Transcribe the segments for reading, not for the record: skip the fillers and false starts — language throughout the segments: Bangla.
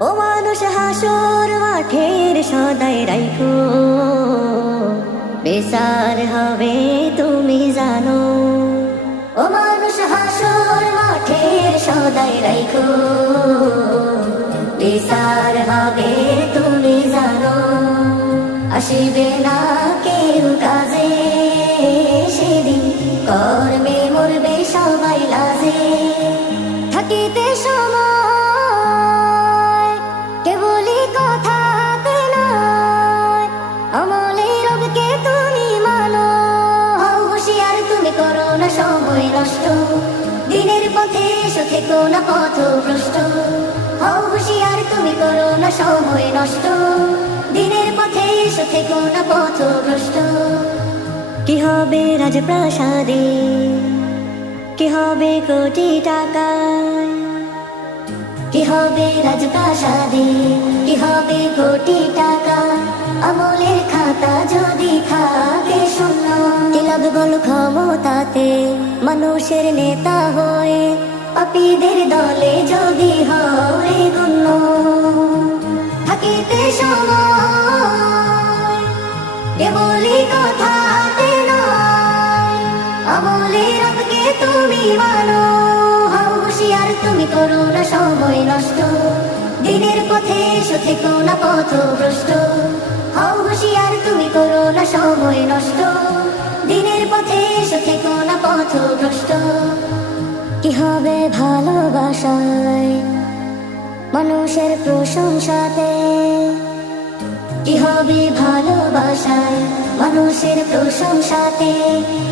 ও মানুষ হাসর মাঠের সদাই রাইখো, বেসার হবে তুমি জানো। ও মানুষ হাসর মাঠের সদাই রাইখো, বেসার হবে তুমি জানো। আসিবে না কেউ কাজে সেদিন, কর্মে মরবে সবাই লাজে। থাকিতে সময় কেবলই কথাতে নয়, আমলে রবকে তুমি মানো। হও হুঁশিয়ার তুমি করো না সময় নষ্ট, দিনের পথে এসো থেকো না পথভ্রষ্ট। হও হুঁশিয়ার তুমি করো না সময় নষ্ট, দিনের পথে এসো থেকো না পথভ্রষ্ট। কি হবে রাজপ্রাসাদে, কি হবে কোটি টাকায়, কি হবে রাজপ্রাসাদে, কি হবে কোটি টাকা। আমলের খাতা যদি থাকে শূন্য, কি লাভ বল ক্ষমতাতে মানুষের নেতা হয়ে, পাপীদের দলে যদি হয় গণ্য। থাকিতে সময় কেবলই কথাতে নয়, আমলে রবকে তুমি মানো। হও হুঁশিয়ার তুমি করো না সময় নষ্ট, দিনের পথে এসো থেকো না পথভ্রষ্ট। হও হুঁশিয়ার তুমি করো না সময় নষ্ট, দিনের পথে এসো থেকো না পথভ্রষ্ট। কি হবে ভালোবাসায় মানুষের প্রশংসাতে, কি হবে ভালোবাসায় মানুষের প্রশংসাতে,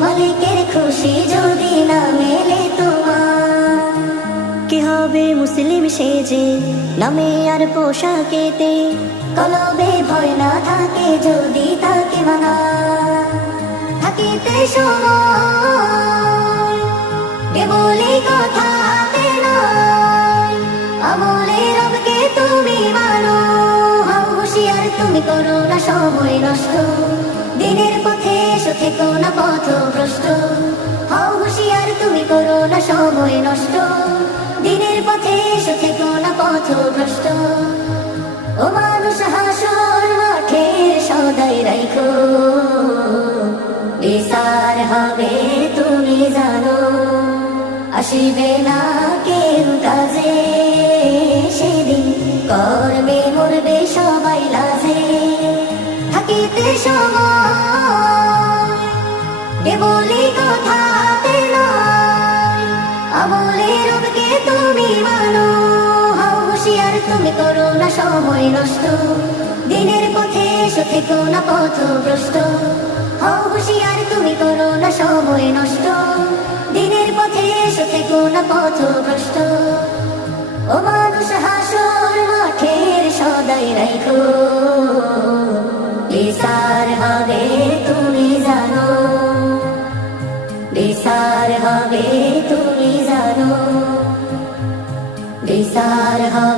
মালিকের খুশি যদি না মেলে তোমার। কি হবে মুসলিম সেজে নামে আর পোশাকেতে, কলবে ভয় না থাকে যদি তাকে মানা। থাকিতে সময় কেবলই কথাতে নয়, আমলে রবকে তুমি মানো। হও হুঁশিয়ার তুমি করো না সময় নষ্ট, দিনের পথে এসো থেকো না পথভ্রষ্ট। হও হুঁশিয়ার তুমি করো না সময় নষ্ট, দিনের পথে এসো থেকো না পথভ্রষ্ট। ও মানুষ হাসর মাঠের সদাই রাইখো, বেসার হবে তুমি জানো। আসিবে না কেউ কাজে সেদিন, কর্মে মরবে সবাই লাজে। থাকিতে সময় কেবলই কথাতে নয়, আমলে রবকে তুমি মানো। হও হুঁশিয়ার তুমি করো না সময় নষ্ট, দিনের পথে এসো থেকো না পথভ্রষ্ট। হও হুঁশিয়ার তুমি করো না সময় নষ্ট, দিনের পথে এসো থেকো না পথভ্রষ্ট। ও মানুষ হাসর মাঠের সদাই রাইখো, বেসার হবে তুমি জানো। বেসার হবে তুমি জানো, বেসার হবে।